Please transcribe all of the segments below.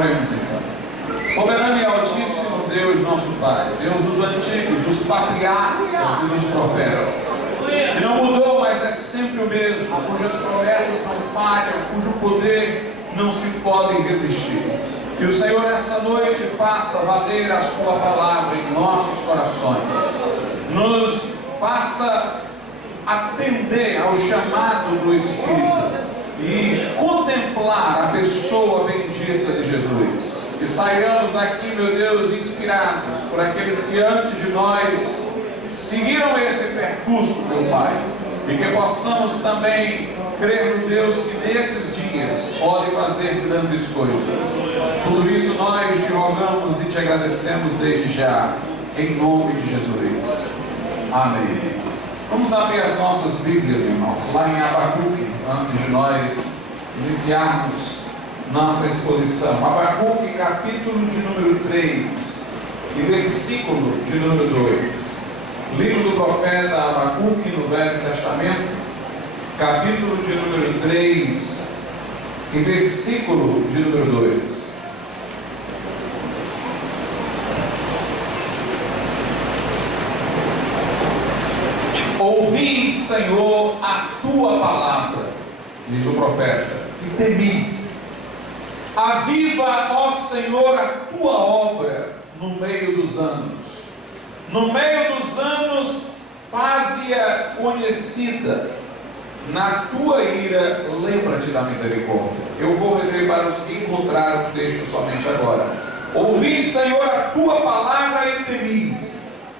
Oremos então. Soberano e altíssimo Deus, nosso Pai, Deus dos antigos, dos patriarcas e dos profetas, que não mudou, mas é sempre o mesmo, cujas promessas não falham, cujo poder não se pode resistir. Que o Senhor essa noite faça valer a sua palavra em nossos corações, nos faça atender ao chamado do Espírito e contemplar a pessoa bendita de Jesus. Que saiamos daqui, meu Deus, inspirados por aqueles que antes de nós seguiram esse percurso, meu Pai, e que possamos também crer no Deus que nesses dias pode fazer grandes coisas. Tudo isso nós te rogamos e te agradecemos desde já, em nome de Jesus. Amém. Vamos abrir as nossas Bíblias, irmãos, lá em Abacuque, antes de nós iniciarmos nossa exposição. Abacuque, capítulo de número 3 e versículo de número 2. Livro do profeta Abacuque, no Velho Testamento, capítulo de número 3 e versículo de número 2. Ouvi, Senhor, a tua palavra, diz o profeta, e temi. Aviva, ó Senhor, a tua obra no meio dos anos. No meio dos anos, faze-a conhecida. Na tua ira, lembra-te da misericórdia. Eu vou reler para os que encontraram o texto somente agora. Ouvi, Senhor, a tua palavra e temi.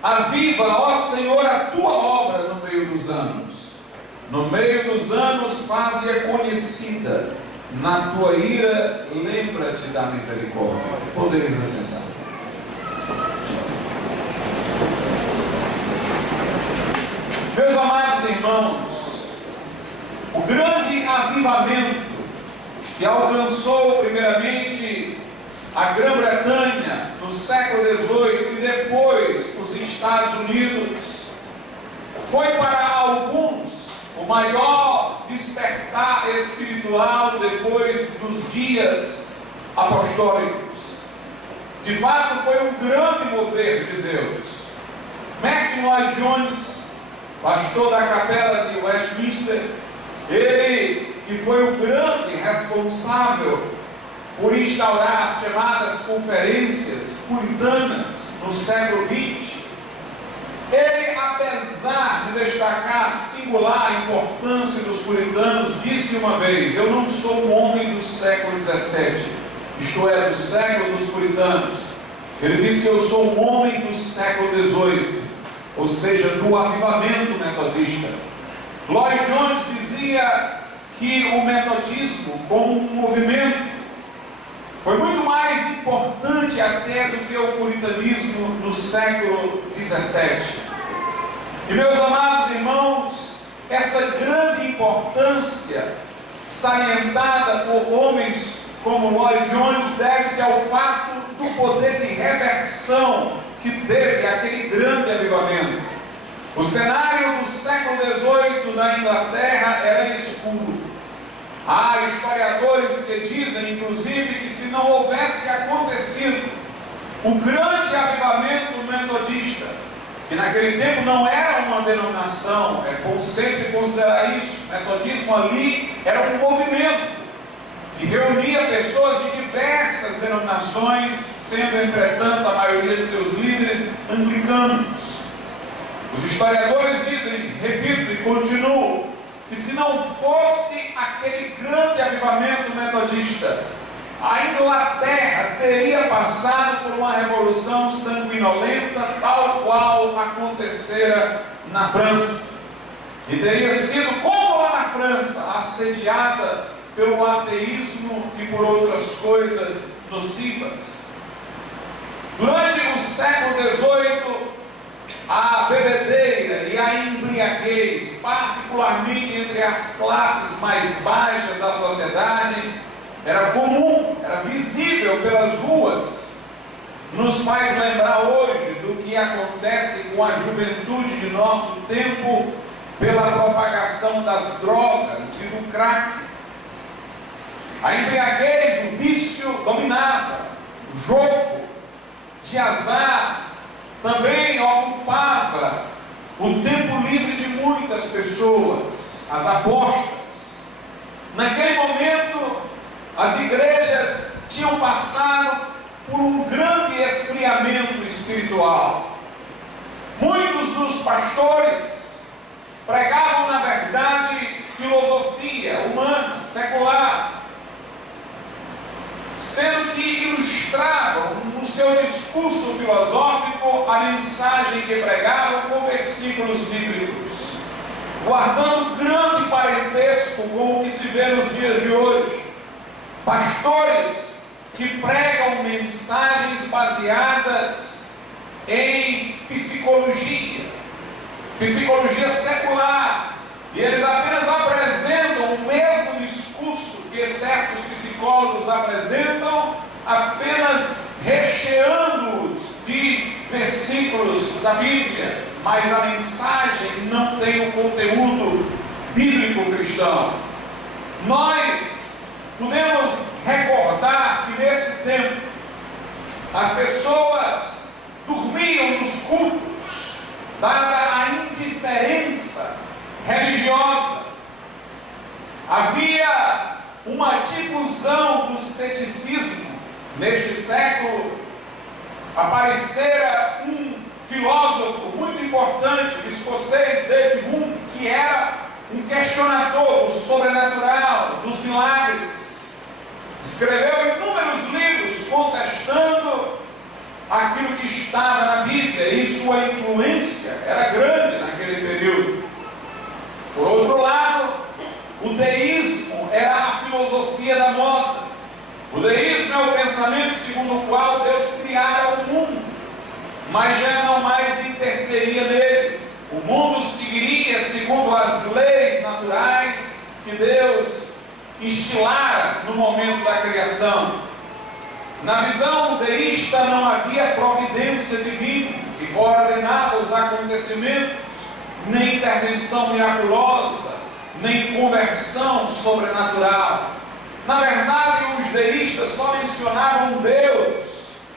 Aviva, ó Senhor, a tua obra no meio dos anos. No meio dos anos, faze-a conhecida. Na tua ira, lembra-te da misericórdia. Podeis assentar. Meus amados irmãos, o grande avivamento que alcançou primeiramente a Grã-Bretanha no século XVIII e depois os Estados Unidos foi para alguns o maior despertar espiritual depois dos dias apostólicos. De fato, foi um grande mover de Deus. Martin Lloyd Jones, pastor da capela de Westminster, ele que foi o grande responsável por instaurar as chamadas conferências puritanas no século XX, ele, apesar de destacar a singular importância dos puritanos, disse uma vez: eu não sou um homem do século XVII, isto é, do século dos puritanos. Ele disse: eu sou um homem do século XVIII, ou seja, do avivamento metodista. Lloyd Jones dizia que o metodismo, como um movimento, foi muito mais importante até do que o puritanismo no século XVII. E, meus amados irmãos, essa grande importância salientada por homens como Lloyd Jones deve-se ao fato do poder de reversão que teve aquele grande avivamento. O cenário do século XVIII na Inglaterra era escuro. Há historiadores que dizem, inclusive, que se não houvesse acontecido o grande avivamento metodista, que naquele tempo não era uma denominação, é bom sempre considerar isso, o metodismo ali era um movimento que reunia pessoas de diversas denominações, sendo, entretanto, a maioria de seus líderes anglicanos. Os historiadores dizem, repito e continuo, que se não fosse aquele grande avivamento metodista, a Inglaterra teria passado por uma revolução sanguinolenta, tal qual acontecera na França, e teria sido, como lá na França, assediada pelo ateísmo e por outras coisas nocivas. Durante o século XVIII, a bebedeira e a embriaguez, particularmente entre as classes mais baixas da sociedade, era comum, era visível pelas ruas. Nos faz lembrar hoje do que acontece com a juventude de nosso tempo pela propagação das drogas e do crack. A embriaguez, o vício dominava. O jogo de azar também ocupava o tempo livre de muitas pessoas, as apostas. Naquele momento, as igrejas tinham passado por um grande esfriamento espiritual. Muitos dos pastores pregavam, na verdade, filosofia humana, secular, sendo que ilustravam no seu discurso filosófico a mensagem que pregavam com versículos bíblicos, guardando grande parentesco com o que se vê nos dias de hoje. Pastores que pregam mensagens baseadas em psicologia secular, e eles apenas apresentam o mesmo discurso que certos psicólogos apresentam, apenas recheando-os de versículos da Bíblia, mas a mensagem não tem o conteúdo bíblico cristão. Nós podemos recordar que nesse tempo as pessoas dormiam nos cultos, dada a indiferença religiosa. Havia uma difusão do ceticismo. Neste século aparecera um filósofo muito importante, o escocês David Hume, que era um questionador do sobrenatural, dos milagres. Escreveu inúmeros livros contestando aquilo que estava na Bíblia, e sua influência era grande naquele período. Por outro lado, o deísmo era a filosofia da moda. O deísmo é o pensamento segundo o qual Deus criara o mundo, mas já não mais interferia nele. O mundo seguiria segundo as leis naturais que Deus instilara no momento da criação. Na visão deísta não havia providência divina que coordenava os acontecimentos, nem intervenção miraculosa, nem conversão sobrenatural. Na verdade, os deístas só mencionavam Deus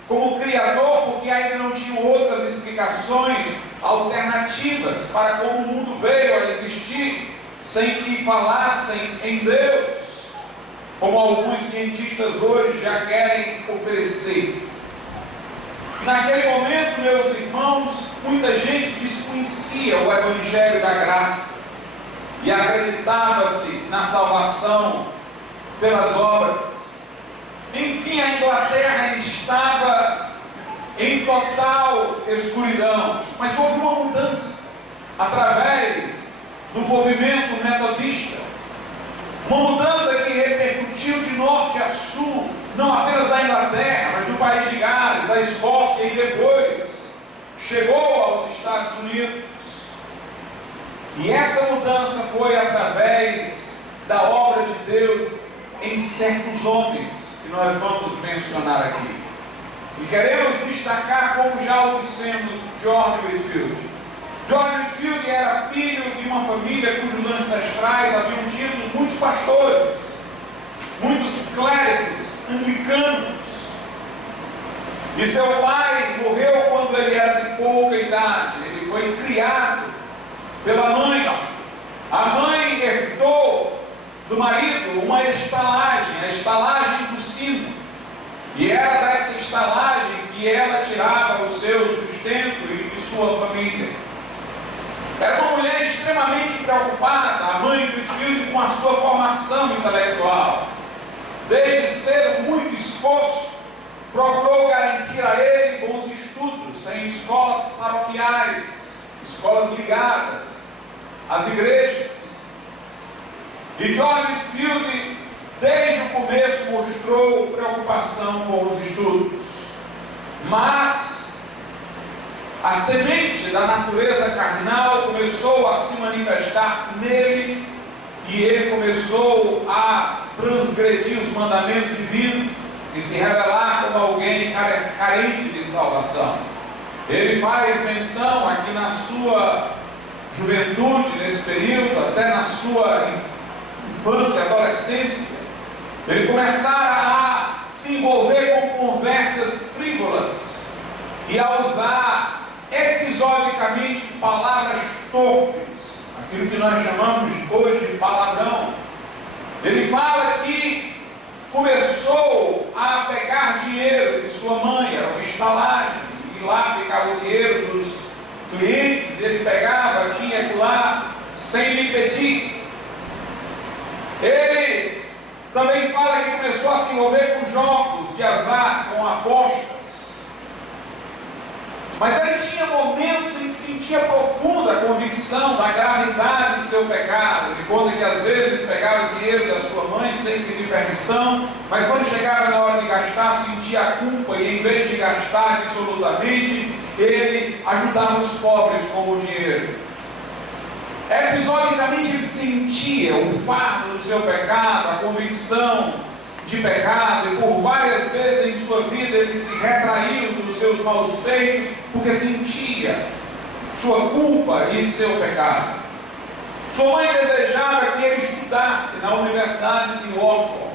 como Criador, porque ainda não tinham outras explicações alternativas para como o mundo veio a existir, sem que falassem em Deus, como alguns cientistas hoje já querem oferecer. Naquele momento, meus irmãos, muita gente desconhecia o Evangelho da Graça e acreditava-se na salvação pelas obras. Enfim, a Inglaterra estava em total escuridão, mas houve uma mudança através do movimento metodista, uma mudança que repercutiu de norte a sul, não apenas da Inglaterra, mas do país de Gales, da Escócia, e depois chegou aos Estados Unidos. E essa mudança foi através da obra de Deus em certos homens, que nós vamos mencionar aqui. E queremos destacar, como já o dissemos, John Whitfield. John Whitfield era filho de uma família cujos ancestrais haviam tido muitos pastores, muitos clérigos anglicanos. E seu pai morreu quando ele era de pouca idade. Ele foi criado pela mãe. A mãe herdou do marido uma estalagem, a estalagem do sino. E era dessa estalagem que ela tirava o seu sustento e de sua família. Era uma mulher extremamente preocupada, a mãe de Whitfield, com a sua formação intelectual. Desde cedo, muito esforço, procurou garantir a ele bons estudos em escolas paroquiais, escolas ligadas às igrejas. E John Whitfield, desde o começo, mostrou preocupação com os estudos. Mas a semente da natureza carnal começou a se manifestar nele, e ele começou a transgredir os mandamentos divinos e se revelar como alguém carente de salvação. Ele faz menção aqui na sua juventude, nesse período, até na sua infância e adolescência, Ele começara a se envolver com conversas frívolas e a usar episodicamente palavras torpes, aquilo que nós chamamos hoje de palavrão. Ele fala que começou a pegar dinheiro de sua mãe, era uma estalagem, e lá ficava o dinheiro dos clientes, ele pegava, tinha que ir lá, sem lhe pedir. Ele também fala que começou a se envolver com jogos de azar, com apostas. Mas ele tinha momentos em que sentia profunda convicção da gravidade de seu pecado. Ele conta que às vezes pegava o dinheiro da sua mãe sem pedir permissão, mas quando chegava na hora de gastar, sentia a culpa e em vez de gastar absolutamente, ele ajudava os pobres com o dinheiro. Episodicamente ele sentia o fardo do seu pecado, a convicção de pecado, e por várias vezes em sua vida ele se retraiu dos seus maus feitos, porque sentia sua culpa e seu pecado. Sua mãe desejava que ele estudasse na Universidade de Oxford,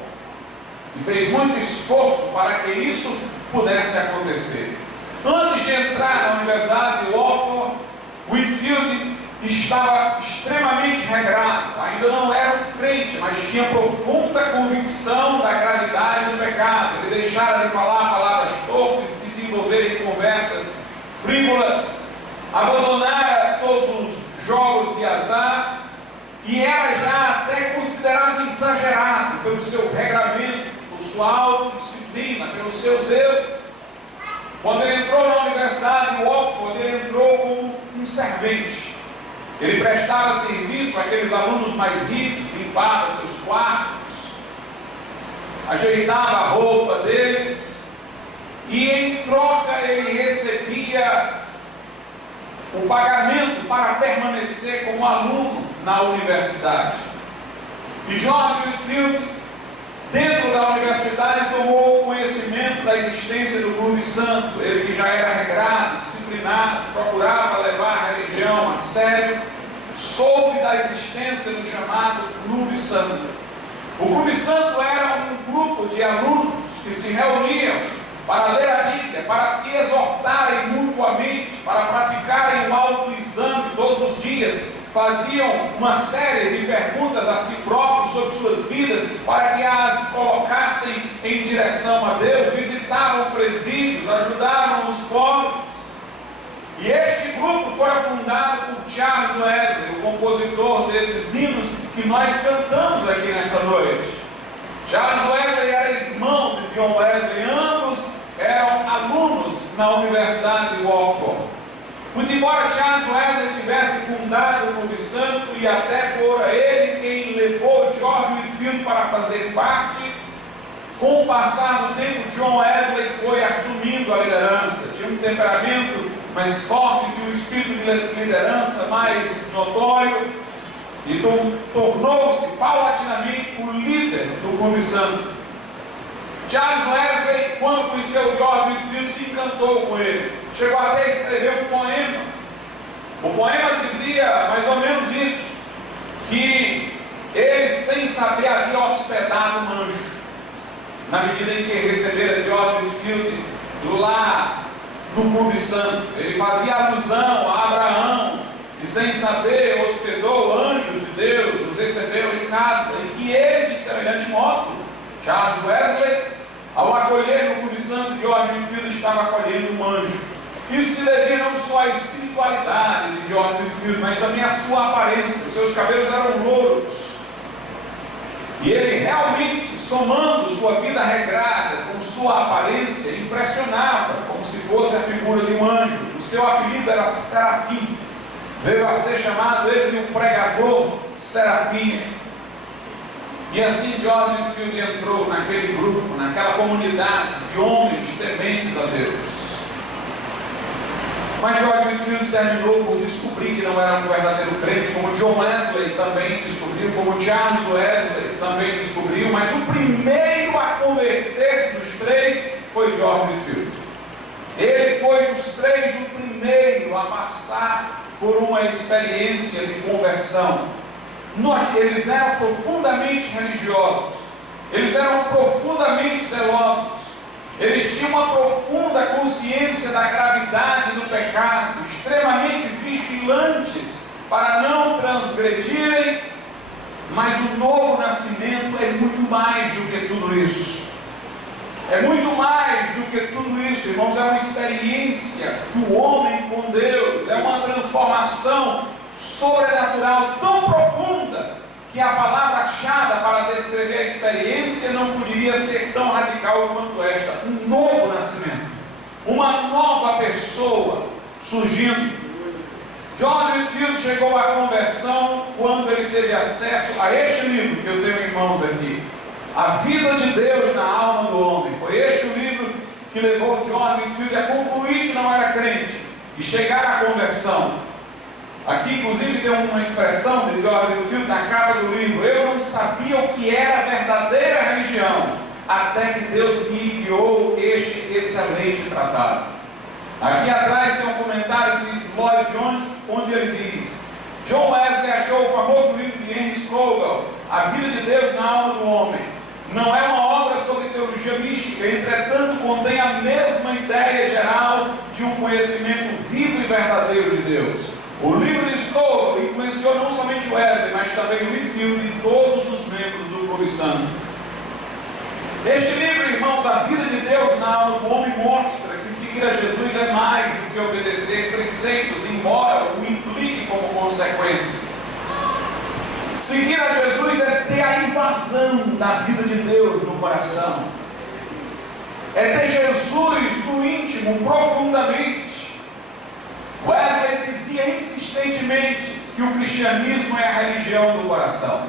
e fez muito esforço para que isso pudesse acontecer. Antes de entrar na Universidade de Oxford, Whitefield estava extremamente regrado, ainda não era um crente, mas tinha profunda convicção da gravidade do pecado. Ele deixara de falar palavras torpes, de se envolver em conversas frívolas, abandonara todos os jogos de azar e era já até considerado exagerado pelo seu regramento, por sua autodisciplina, pelo seu zelo. Quando ele entrou na Universidade de Oxford, ele entrou como um servente. Ele prestava serviço àqueles alunos mais ricos, limpava seus quartos, ajeitava a roupa deles, e em troca ele recebia o pagamento para permanecer como aluno na universidade. E George Whitefield, dentro da universidade, tomou conhecimento da existência do Clube Santo. Ele que já era regrado, disciplinado, procurava levar a religião a sério, soube da existência do chamado Clube Santo. O Clube Santo era um grupo de alunos que se reuniam para ler a Bíblia, para se exortarem mutuamente, para praticarem o autoexame todos os dias. Faziam uma série de perguntas a si próprios sobre suas vidas, para que as colocassem em direção a Deus. Visitavam presídios, ajudavam os pobres. E este grupo foi fundado por Charles Wesley, o compositor desses hinos que nós cantamos aqui nessa noite. Charles Wesley era irmão de John Wesley, ambos eram alunos na Universidade de Oxford. Muito embora Charles Wesley tivesse fundado o Clube Santo e até fora ele quem levou George Whitefield para fazer parte, com o passar do tempo, John Wesley foi assumindo a liderança. Tinha um temperamento mais forte, tinha um espírito de liderança mais notório e tornou-se paulatinamente o líder do Clube Santo. Charles Wesley, quando conheceu George Whitefield, se encantou com ele. Chegou até a escrever um poema. O poema dizia mais ou menos isso, que ele, sem saber, havia hospedado um anjo, na medida em que recebera George Whitefield lá no Clube Santo. Ele fazia alusão a Abraão, e sem saber hospedou anjos de Deus, os recebeu em casa, e que ele, de semelhante modo, Charles Wesley, ao acolher no Clube Santo de George Whitefield, estava acolhendo um anjo. Isso se devia não só à espiritualidade de George Whitefield, mas também à sua aparência. Os seus cabelos eram louros. E ele realmente, somando sua vida regrada com sua aparência, impressionava, como se fosse a figura de um anjo. O seu apelido era Serafim. Veio a ser chamado ele de um pregador serafim. E assim George Whitefield entrou naquele grupo, naquela comunidade de homens tementes a Deus. Mas George Whitefield terminou por descobrir que não era um verdadeiro crente, como John Wesley também descobriu, como Charles Wesley também descobriu, mas o primeiro a converter-se dos três foi George Whitefield. Ele foi dos três o primeiro a passar por uma experiência de conversão. Note, eles eram profundamente religiosos, Eles eram profundamente zelosos. Eles tinham uma profunda consciência da gravidade do pecado, extremamente vigilantes para não transgredirem. Mas o novo nascimento é muito mais do que tudo isso. É muito mais do que tudo isso, irmãos. É uma experiência do homem com Deus. É uma transformação sobrenatural tão profunda que a palavra achada para descrever a experiência não poderia ser tão radical quanto esta. Um novo nascimento, uma nova pessoa surgindo. John Whitfield chegou à conversão quando ele teve acesso a este livro que eu tenho em mãos aqui, A Vida de Deus na Alma do Homem. Foi este o livro que levou John Whitfield a concluir que não era crente e chegar à conversão. Aqui, inclusive, tem uma expressão de John Whitfield na capa do livro: eu não sabia o que era a verdadeira religião, até que Deus me enviou este excelente tratado. Aqui atrás tem um comentário de Lloyd Jones, onde ele diz: John Wesley achou o famoso livro de Henry Scougal, A Vida de Deus na Alma do Homem. Não é uma obra sobre teologia mística, entretanto contém a mesma ideia geral de um conhecimento vivo e verdadeiro de Deus. O livro de Scougal influenciou não somente Wesley, mas também Whitfield e todos os membros do Clube Santo. Este livro, irmãos, A Vida de Deus na Alma do Homem, mostra que seguir a Jesus é mais do que obedecer preceitos, embora o implique como consequência. Seguir a Jesus é ter a invasão da vida de Deus no coração. É ter Jesus no íntimo, profundamente. Wesley dizia insistentemente que o cristianismo é a religião do coração.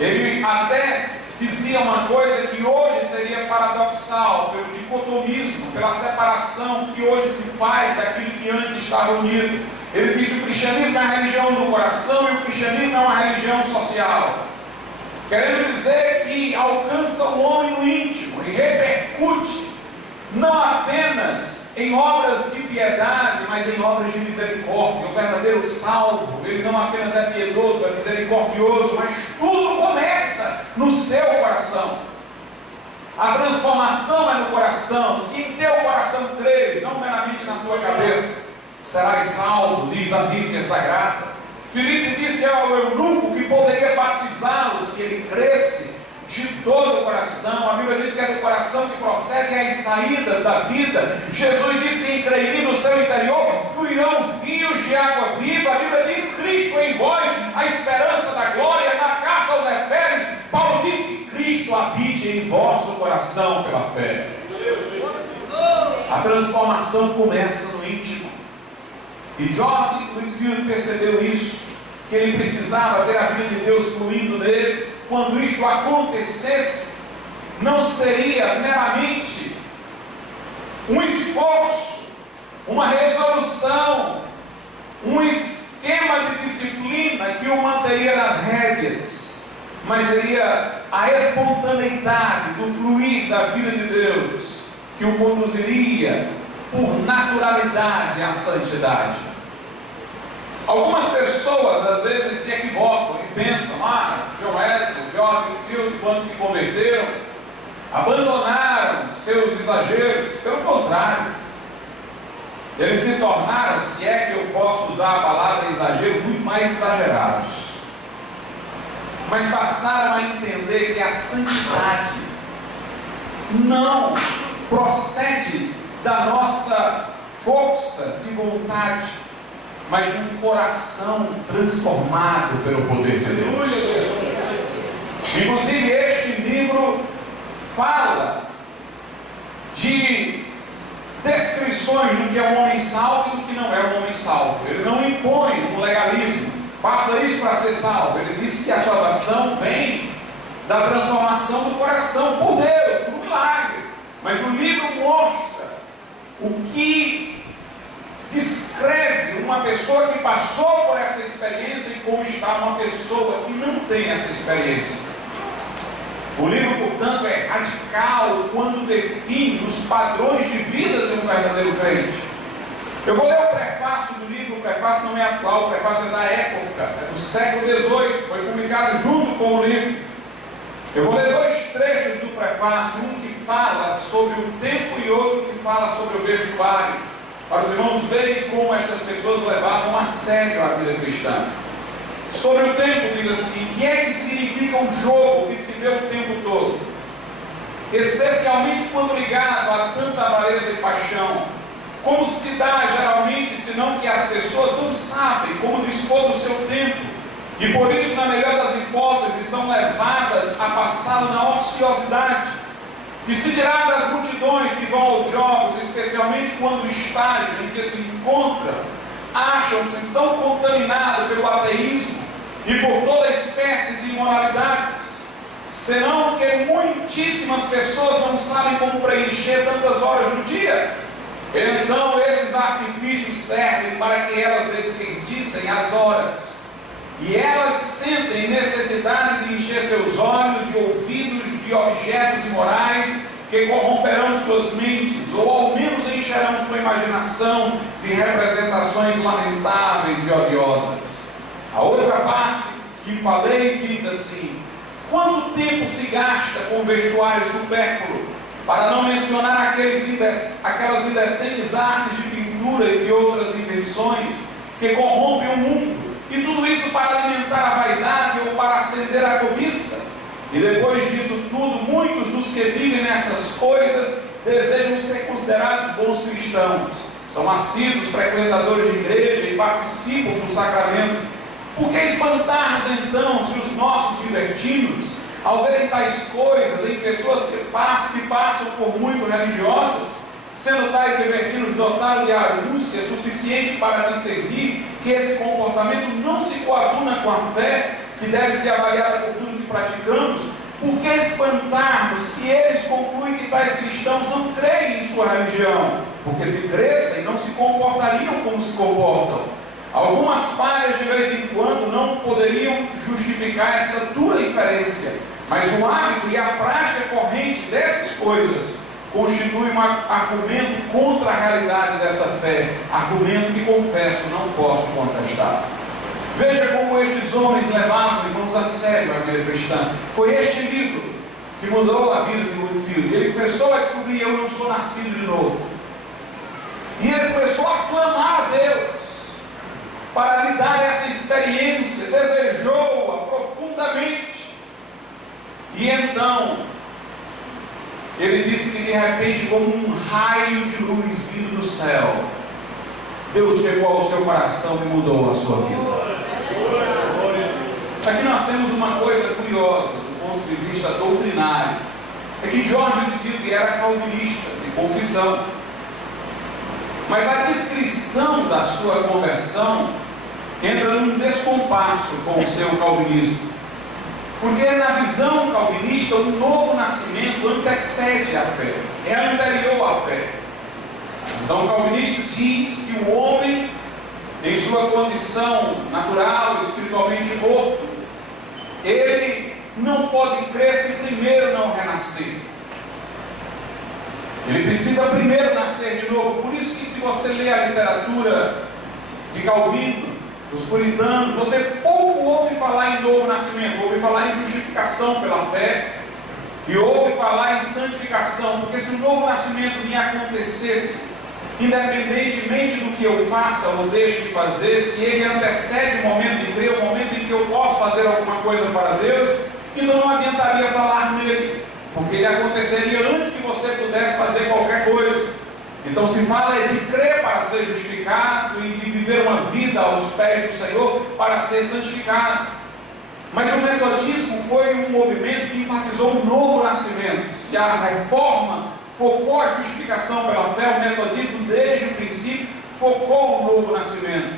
Ele até dizia uma coisa que hoje seria paradoxal, pelo dicotomismo, pela separação que hoje se faz daquilo que antes estava unido. Ele disse que o cristianismo é a religião do coração e o cristianismo é uma religião social. Querendo dizer que alcança o homem no íntimo e repercute não apenas em obras de piedade, mas em obras de misericórdia. O verdadeiro salvo, ele não apenas é piedoso, é misericordioso, mas tudo começa no seu coração. A transformação é no coração. Se em teu coração creres, não meramente na tua cabeça, serás salvo, diz a Bíblia Sagrada. Filipe disse ao eunuco que poderia batizá-lo se ele cresce de todo o coração. A Bíblia diz que é do coração que procedem as saídas da vida. Jesus disse que em crê em mim, no seu interior fluirão rios de água viva. A Bíblia diz: Cristo em vós, a esperança da glória. Na carta aos Efésios, Paulo diz que Cristo habite em vosso coração pela fé. A transformação começa no íntimo. E John Whitfield percebeu isso, que ele precisava ter a vida de Deus fluindo nele. Quando isto acontecesse, não seria meramente um esforço, uma resolução, um esquema de disciplina que o manteria nas rédeas, mas seria a espontaneidade do fluir da vida de Deus que o conduziria por naturalidade à santidade. Algumas pessoas às vezes se equivocam e pensam: John Wesley, John Whitfield, quando se converteram, abandonaram seus exageros. Pelo contrário, eles se tornaram, se é que eu posso usar a palavra exagero, muito mais exagerados. Mas passaram a entender que a santidade não procede da nossa força de vontade, mas de um coração transformado pelo poder de Deus. Inclusive, este livro fala de descrições do que é um homem salvo e do que não é um homem salvo. Ele não impõe um legalismo: faça isso para ser salvo. Ele diz que a salvação vem da transformação do coração por Deus, por um milagre. Mas o livro mostra o que descreve uma pessoa que passou por essa experiência e como está uma pessoa que não tem essa experiência. O livro, portanto, é radical quando define os padrões de vida de um verdadeiro crente. Eu vou ler o prefácio do livro. O prefácio não é atual, o prefácio é da época, é do século XVIII, foi publicado junto com o livro. Eu vou ler 2 trechos prefácio, um que fala sobre o tempo e outro que fala sobre o vestuário, para os irmãos verem como estas pessoas levavam a sério a vida cristã. Sobre o tempo, diz assim: o que é que significa o jogo que se vê o tempo todo? Especialmente quando ligado a tanta avareza e paixão. Como se dá geralmente, senão que as pessoas não sabem como dispor do seu tempo, e por isso, na melhor das hipóteses, são levadas a passá-lo na ociosidade. E se dirá das multidões que vão aos jogos, especialmente quando o estágio em que se encontram acham-se tão contaminados pelo ateísmo e por toda espécie de imoralidades, senão que muitíssimas pessoas não sabem como preencher tantas horas no dia. Então esses artifícios servem para que elas desperdicem as horas, e elas sentem necessidade de encher seus olhos e ouvidos de objetos imorais que corromperão suas mentes, ou ao menos encherão sua imaginação de representações lamentáveis e odiosas. A outra parte que falei diz assim: quanto tempo se gasta com vestuário supérfluo, para não mencionar aquelas indecentes artes de pintura e de outras invenções que corrompem o mundo, e tudo isso para alimentar a vaidade ou para acender a cobiça. E depois disso tudo, muitos dos que vivem nessas coisas desejam ser considerados bons cristãos, são assíduos frequentadores de igreja e participam do sacramento. Por que espantar-nos então se os nossos libertinos, ao verem tais coisas em pessoas que se passam por muito religiosas, sendo tais libertinos dotados de arúcia suficiente para discernir que esse comportamento não se coaduna com a fé, que deve ser avaliada por tudo que praticamos? Por que espantar-nos se eles concluem que tais cristãos não creem em sua religião? Porque se crescem, não se comportariam como se comportam. Algumas falhas de vez em quando não poderiam justificar essa dura inferência, mas o hábito e a prática corrente dessas coisas constitui um argumento contra a realidade dessa fé, argumento que, confesso, não posso contestar. Veja como estes homens levavam, irmãos, a sério a vida cristã. Foi este livro que mudou a vida de Whitefield. Ele começou a descobrir: eu não sou nascido de novo. E ele começou a clamar a Deus para lhe dar essa experiência, desejou-a profundamente. E então ele disse que de repente, como um raio de luz vindo do céu, Deus chegou ao seu coração e mudou a sua vida. Aqui nós temos uma coisa curiosa do ponto de vista doutrinário: é que George Whitefield era calvinista de confissão, mas a descrição da sua conversão entra num descompasso com o seu calvinismo. Porque na visão calvinista, o novo nascimento antecede a fé, é anterior à fé. A visão calvinista diz que o homem, em sua condição natural, espiritualmente morto, ele não pode crer se primeiro não renascer. Ele precisa primeiro nascer de novo. Por isso que, se você lê a literatura de Calvino, os puritanos, você pouco ouve falar em novo nascimento, ouve falar em justificação pela fé e ouve falar em santificação, porque se o novo nascimento me acontecesse, independentemente do que eu faça ou deixe de fazer, se ele antecede o momento de crer, o momento em que eu posso fazer alguma coisa para Deus, então não adiantaria falar nele, porque ele aconteceria antes que você pudesse fazer qualquer coisa. Então se fala de crer para ser justificado e de viver uma vida aos pés do Senhor para ser santificado. Mas o metodismo foi um movimento que enfatizou um novo nascimento. Se a reforma focou a justificação pela fé, o metodismo desde o princípio focou o novo nascimento.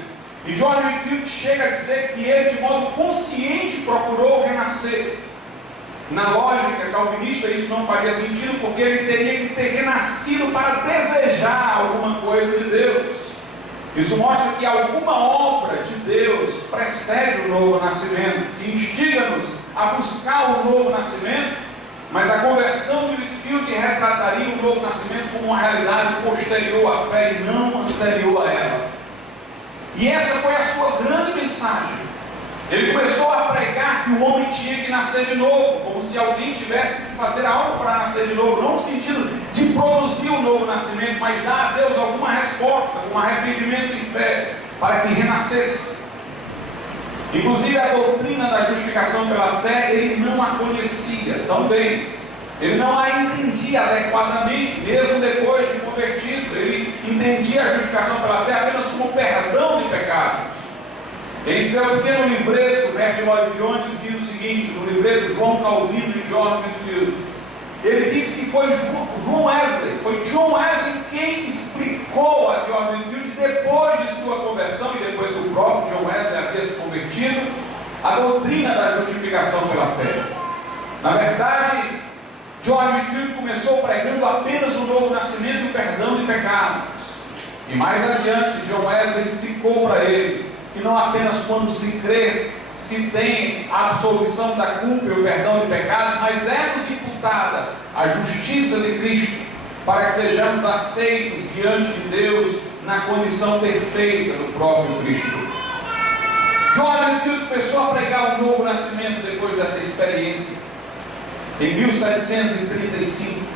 E John Whitefield chega a dizer que ele, de modo consciente, procurou renascer. Na lógica calvinista isso não faria sentido, porque ele teria que ter renascido para desejar alguma coisa de Deus. Isso mostra que alguma obra de Deus precede o novo nascimento, que instiga-nos a buscar o novo nascimento, mas a conversão de Whitefield retrataria o novo nascimento como uma realidade posterior à fé e não anterior a ela. E essa foi a sua grande mensagem. Ele começou a pregar pregar que o homem tinha que nascer de novo, como se alguém tivesse que fazer algo para nascer de novo, não no sentido de produzir um novo nascimento, mas dar a Deus alguma resposta, um arrependimento e fé, para que renascesse. Inclusive a doutrina da justificação pela fé, ele não a conhecia tão bem, ele não a entendia adequadamente, mesmo depois de convertido. Ele entendia a justificação pela fé apenas como perdão de pecados. Em seu pequeno livreto, Martin Lloyd Jones diz o seguinte, no livreto João Calvino e John Whitefield, ele disse que foi John Wesley quem explicou a John Whitefield, depois de sua conversão e depois que o próprio John Wesley havia se convertido, a doutrina da justificação pela fé. Na verdade, John Whitefield começou pregando apenas o novo nascimento e o perdão de pecados. E mais adiante, John Wesley explicou para ele que não apenas quando se crê, se tem a absolvição da culpa e o perdão de pecados, mas é-nos imputada a justiça de Cristo, para que sejamos aceitos diante de Deus na condição perfeita do próprio Cristo. John Whitefield começou a pregar o novo nascimento depois dessa experiência, em 1735.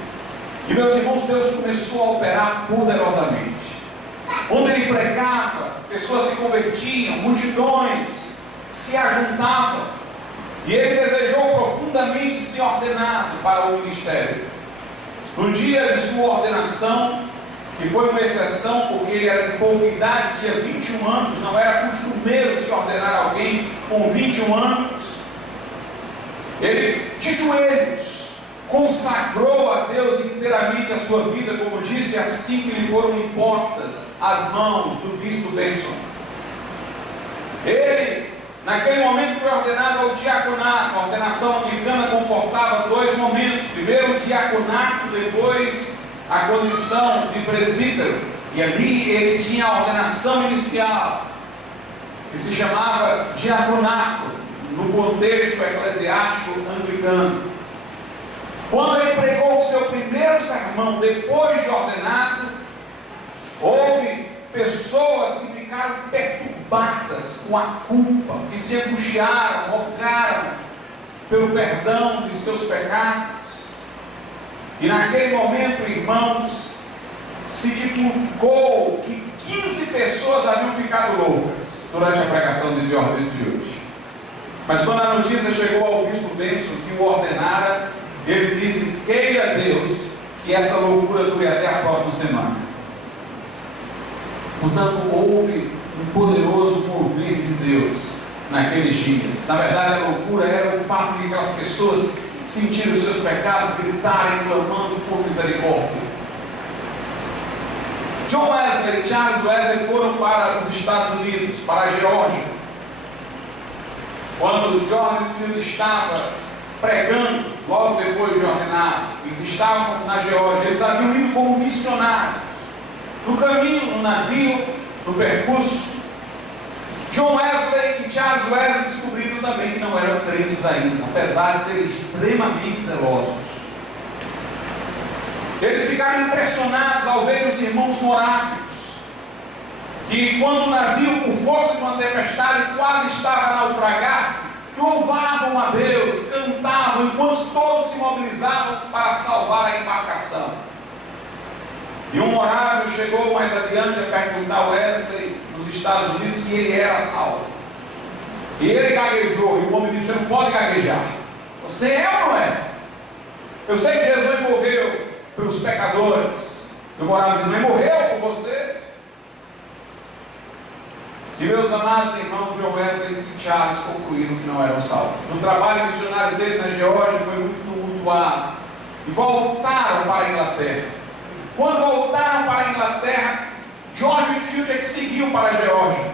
E meus irmãos, Deus começou a operar poderosamente. Onde ele pregava, pessoas se convertiam, multidões se ajuntavam, e ele desejou profundamente ser ordenado para o ministério. No dia de sua ordenação, que foi uma exceção porque ele era de pouca idade, tinha 21 anos, não era costumeiro se ordenar alguém com 21 anos, ele de joelhos consagrou a Deus inteiramente a sua vida, como disse, assim que lhe foram impostas as mãos do bispo Benson. Ele, naquele momento, foi ordenado ao diaconato. A ordenação anglicana comportava dois momentos: primeiro o diaconato, depois a condição de presbítero. E ali ele tinha a ordenação inicial, que se chamava diaconato, no contexto eclesiástico anglicano. Quando ele pregou o seu primeiro sermão, depois de ordenado, houve pessoas que ficaram perturbadas com a culpa, que se angustiaram, rogaram pelo perdão de seus pecados. E naquele momento, irmãos, se divulgou que 15 pessoas haviam ficado loucas durante a pregação de John Whitefield. Mas quando a notícia chegou ao bispo Benson, que o ordenara, ele disse: queira Deus que essa loucura dure até a próxima semana. Portanto, houve um poderoso mover de Deus naqueles dias. Na verdade, a loucura era o fato de aquelas pessoas sentirem os seus pecados, gritarem, clamando por misericórdia. John Wesley e Charles Wesley foram para os Estados Unidos, para a Geórgia. Quando John Whitefield estava pregando, logo depois de ordenado, eles estavam na Geórgia, eles haviam ido como missionários. No caminho, no navio, no percurso, John Wesley e Charles Wesley descobriram também que não eram crentes ainda, apesar de serem extremamente zelosos. Eles ficaram impressionados ao ver os irmãos morávios, que quando o navio, por força de uma tempestade, quase estava a naufragar, louvavam a Deus, cantavam, enquanto todos se mobilizavam para salvar a embarcação. E um morável chegou mais adiante a perguntar a Wesley, nos Estados Unidos, se ele era salvo. E ele gaguejou, e o homem disse: você não pode gaguejar. Você é ou não é? Eu sei que Jesus morreu pelos pecadores. E o morável disse: mas morreu por você? E meus amados irmãos, John Wesley e Charles concluíram que não eram salvos. O trabalho missionário dele na Geórgia foi muito tumultuado. E voltaram para a Inglaterra. Quando voltaram para a Inglaterra, John Whitefield é que seguiu para a Geórgia.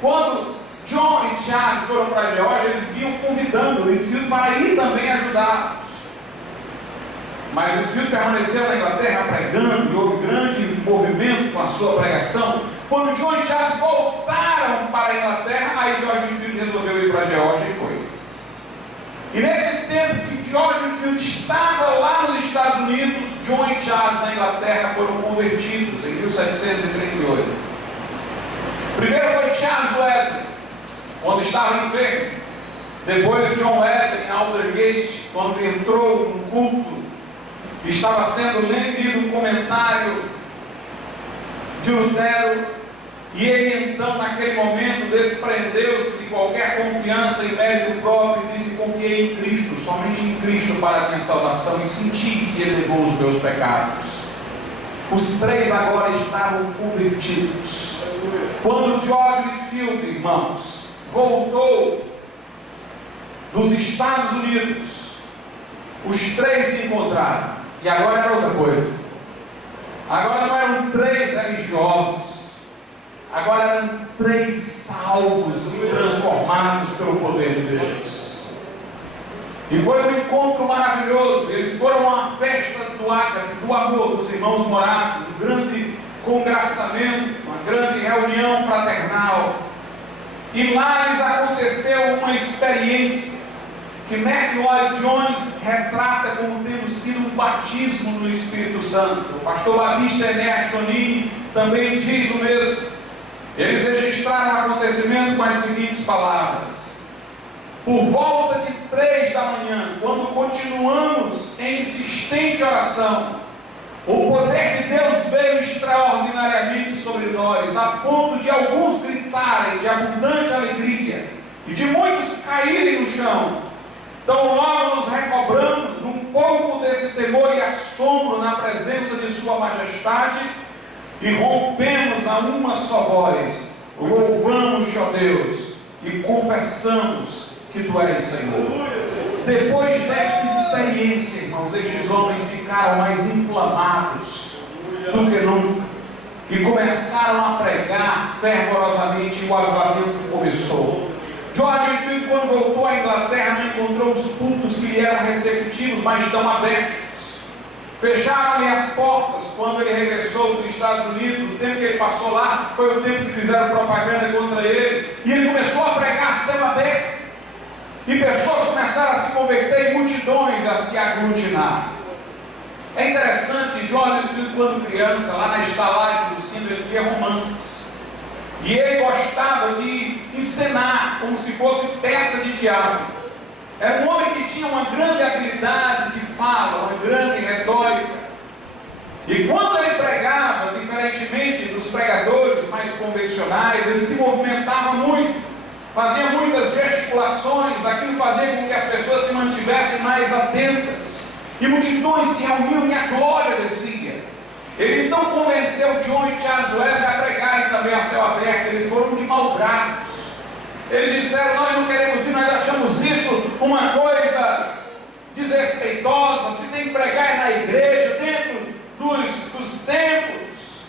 Quando John e Charles foram para a Geórgia, eles vinham convidando o Whitefield para ir também ajudá-los. Mas Whitefield permaneceu na Inglaterra pregando, e houve grande movimento com a sua pregação. Quando John e Charles voltaram para a Inglaterra, aí John Whitefield resolveu ir para a Geórgia e foi. E nesse tempo que John Whitefield estava lá nos Estados Unidos, John e Charles na Inglaterra foram convertidos em 1738. Primeiro foi Charles Wesley, quando estava enfermo. Depois John Wesley, em Aldersgate, quando entrou no culto, estava sendo lido um comentário de Lutero, e ele então naquele momento desprendeu-se de qualquer confiança e mérito próprio e disse: confiei em Cristo, somente em Cristo para a minha salvação, e senti que Ele levou os meus pecados. Os três agora estavam convertidos. Quando George Whitefield, irmãos, voltou dos Estados Unidos, os três se encontraram, e agora era outra coisa. Agora não eram três religiosos, agora eram três salvos e transformados pelo poder de Deus. E foi um encontro maravilhoso. Eles foram a uma festa do ágape, do amor dos irmãos morados, um grande congraçamento, uma grande reunião fraternal. E lá lhes aconteceu uma experiência que Matthew Lloyd Jones retrata como tendo sido um batismo no Espírito Santo. O pastor Batista Ernesto Tonini também diz o mesmo. Eles registraram o acontecimento com as seguintes palavras: por volta de 3 da manhã, quando continuamos em insistente oração, o poder de Deus veio extraordinariamente sobre nós, a ponto de alguns gritarem de abundante alegria e de muitos caírem no chão. Então logo nos recobramos um pouco desse temor e assombro na presença de Sua Majestade e rompemos a uma só voz: louvamos-te, ó Deus, e confessamos que Tu és Senhor. Depois desta experiência, irmãos, estes homens ficaram mais inflamados do que nunca e começaram a pregar fervorosamente, e o avivamento começou. George Whitefield, quando voltou à Inglaterra, não encontrou os púlpitos que lhe eram receptivos, mas estão abertos. Fecharam-lhe as portas quando ele regressou dos Estados Unidos. O tempo que ele passou lá foi o tempo que fizeram propaganda contra ele, e ele começou a pregar a céu aberto, e pessoas começaram a se converter e multidões a se aglutinar. É interessante que George Whitefield, quando criança, lá na estalagem do sino, ele lia romances. E ele gostava de encenar como se fosse peça de teatro. Era um homem que tinha uma grande habilidade de fala, uma grande retórica. E quando ele pregava, diferentemente dos pregadores mais convencionais, ele se movimentava muito, fazia muitas gesticulações, aquilo fazia com que as pessoas se mantivessem mais atentas, e multidões se reuniam e a glória descia. Ele então convenceu John e Charles Wesley a pregarem também a céu aberto. Eles foram de malgrados. Eles disseram: nós não queremos ir, nós achamos isso uma coisa desrespeitosa. Se tem que pregar é na igreja, dentro dos templos.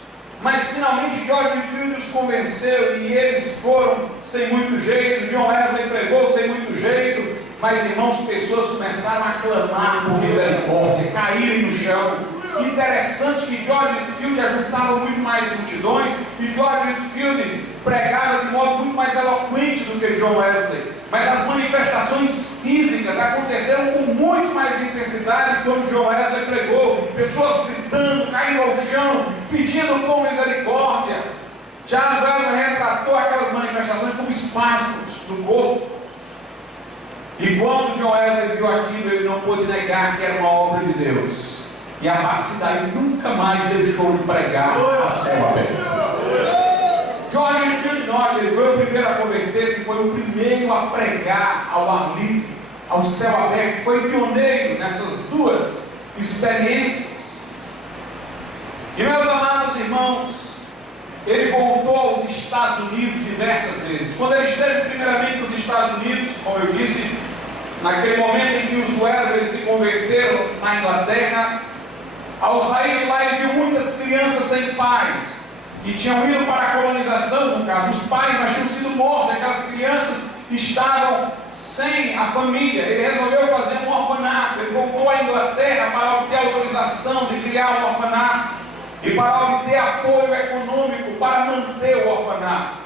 Mas finalmente George Whitefield os convenceu, e eles foram sem muito jeito. John Wesley pregou sem muito jeito, mas irmãos, pessoas começaram a clamar por misericórdia, caírem no chão. Interessante que George Whitefield ajuntava muito mais multidões, e George Whitefield pregava de modo muito mais eloquente do que John Wesley. Mas as manifestações físicas aconteceram com muito mais intensidade quando John Wesley pregou. Pessoas gritando, caindo ao chão, pedindo por misericórdia. Charles Wesley retratou aquelas manifestações como espasmos do corpo. E quando John Wesley viu aquilo, ele não pôde negar que era uma obra de Deus. E a partir daí nunca mais deixou de pregar a céu aberto. George Whitefield Norte, ele foi o primeiro a converter-se, foi o primeiro a pregar ao ar livre, ao céu aberto. Foi pioneiro nessas duas experiências. E meus amados irmãos, ele voltou aos Estados Unidos diversas vezes. Quando ele esteve primeiramente nos Estados Unidos, como eu disse, naquele momento em que os Wesley se converteram na Inglaterra, ao sair de lá ele viu muitas crianças sem pais, que tinham ido para a colonização, no caso, os pais, mas tinham sido mortos. Aquelas crianças estavam sem a família. Ele resolveu fazer um orfanato. Ele voltou à Inglaterra para obter autorização de criar um orfanato e para obter apoio econômico para manter o orfanato.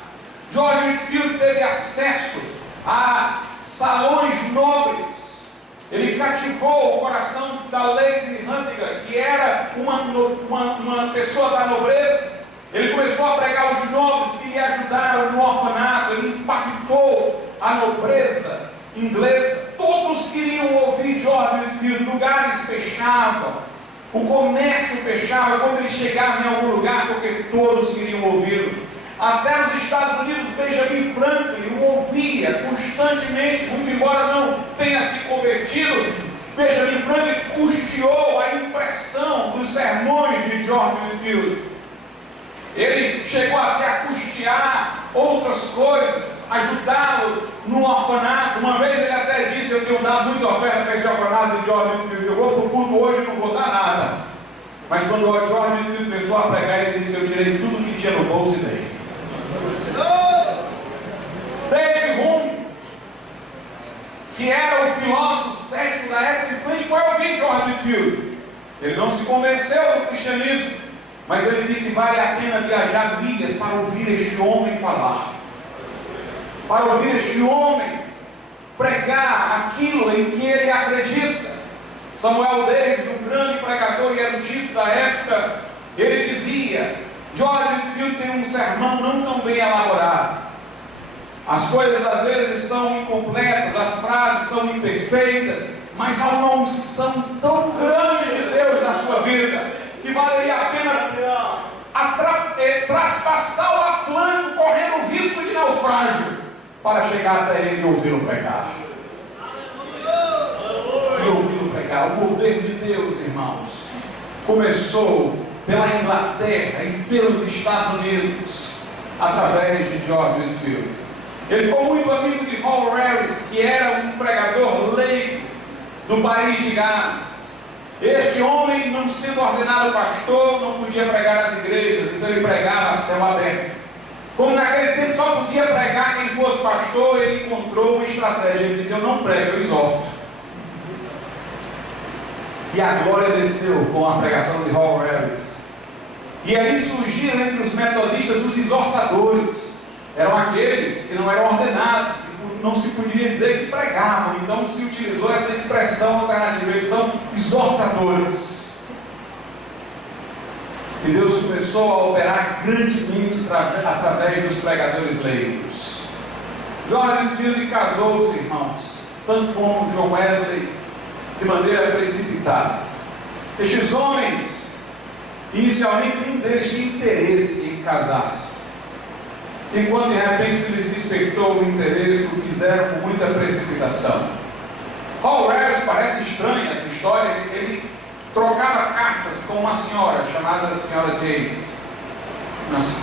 George Whitefield teve acesso a salões nobres. Ele cativou o coração da Lady Huntington, que era uma pessoa da nobreza. Ele começou a pregar os nobres que lhe ajudaram no orfanato. Ele impactou a nobreza inglesa, todos queriam ouvir George Whitefield. Lugares fechavam, o comércio fechava quando ele chegava em algum lugar, porque todos queriam ouvi-lo. Até nos Estados Unidos, Benjamin Franklin o ouvia constantemente, muito embora não tenha se convertido. Benjamin Franklin custeou a impressão dos sermões de George Whitefield. Ele chegou até a custear outras coisas, ajudá-lo no orfanato. Uma vez ele até disse: eu tenho dado muita oferta para esse orfanato de George Whitefield, eu vou para o culto hoje e não vou dar nada. Mas quando o George Whitefield começou a pregar, ele disse: eu tirei tudo que tinha no bolso e dei. David Hume, que era o filósofo cético da época, influente, foi ouvir George Whitefield. Ele não se convenceu do cristianismo, mas ele disse: vale a pena viajar milhas para ouvir este homem falar, para ouvir este homem pregar aquilo em que ele acredita. Samuel Davis, um grande pregador e erudito da época, ele dizia: George Whitefield tem um sermão não tão bem elaborado. As coisas às vezes são incompletas, as frases são imperfeitas, mas há uma unção tão grande de Deus na sua vida, que valeria a pena traspassar o Atlântico correndo o risco de naufrágio para chegar até ele e ouvi-lo pregar. E ouvi-lo pregar. O mover de Deus, irmãos, começou pela Inglaterra e pelos Estados Unidos, através de George Whitefield. Ele ficou muito amigo de Hall Harris, que era um pregador leigo do país de Gales. Este homem, não sendo ordenado pastor, não podia pregar nas igrejas, então ele pregava a céu aberto. Como naquele tempo só podia pregar quem fosse pastor, ele encontrou uma estratégia. Ele disse: eu não prego, eu exorto. E a glória desceu com a pregação de Hall Harris. E ali surgiram entre os metodistas os exortadores. Eram aqueles que não eram ordenados, não se poderia dizer que pregavam. Então se utilizou essa expressão alternativa: eles são exortadores. E Deus começou a operar grandemente através dos pregadores leigos. George Whitefield casou-se, irmãos, tanto como John Wesley, de maneira precipitada. Estes homens, inicialmente, nenhum deles tinha interesse em casar-se. Enquanto de repente se lhes despertou o interesse, o fizeram com muita precipitação. Hall Harris, parece estranha essa história, ele trocava cartas com uma senhora chamada Senhora James,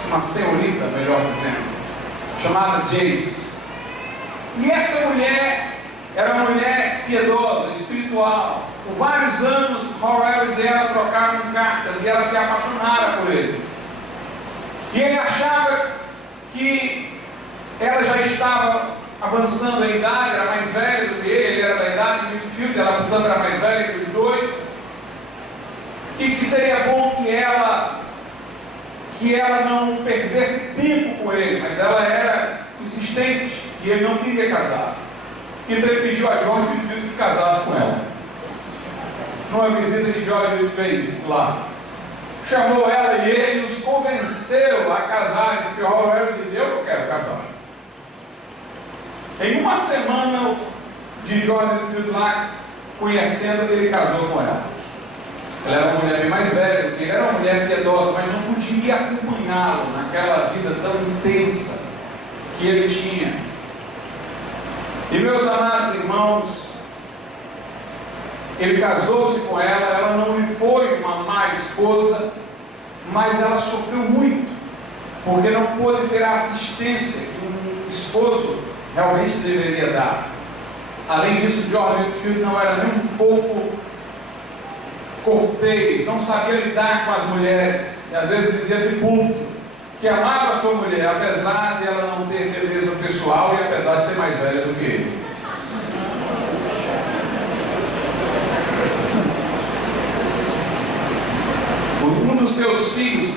uma senhorita, melhor dizendo, chamada James. E essa mulher era uma mulher piedosa, espiritual. Por vários anos, Hall Harris e ela trocaram cartas e ela se apaixonara por ele. E ele achava que ela já estava avançando a idade, era mais velha do que ele era da idade de Whitefield, ela portanto era mais velha que os dois, e que seria bom que ela não perdesse tempo com ele, mas ela era insistente e ele não queria casar. Então ele pediu a George Whitefield que casasse com ela. Numa visita que George fez lá, chamou ela e ele os convenceu a casarem, porque o Hall Harris dizia: eu não quero casar. Em uma semana de George Whitefield lá conhecendo, ele casou com ela. Ela era uma mulher bem mais velha do que ele, era uma mulher piedosa, mas não podia acompanhá-lo naquela vida tão intensa que ele tinha. E meus amados irmãos, ele casou-se com ela, ela não lhe foi uma má esposa, mas ela sofreu muito, porque não pôde ter a assistência que um esposo realmente deveria dar. Além disso, George Whitefield não era nem um pouco cortês, não sabia lidar com as mulheres, e às vezes dizia de público que amava a sua mulher, apesar de ela não ter beleza pessoal e apesar de ser mais velha do que ele. Um dos seus filhos,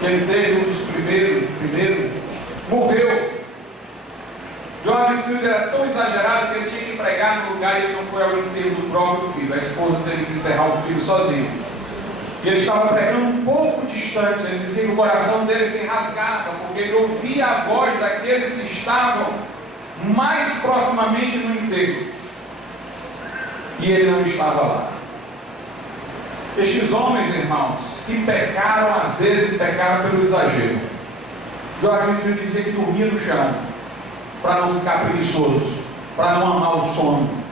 que ele teve, um dos primeiro, morreu. George Whitefield era tão exagerado que ele tinha que pregar no lugar e ele não foi ao enterro do próprio filho. A esposa teve que enterrar o filho sozinho. E ele estava pregando um pouco distante. Ele dizia que o coração dele se rasgava, porque ele ouvia a voz daqueles que estavam mais proximamente no enterro, e ele não estava lá. Estes homens, irmãos, se pecaram, às vezes pecaram pelo exagero. George Whitefield dizia que dormia no chão, para não ficar preguiçoso, para não amar o sono.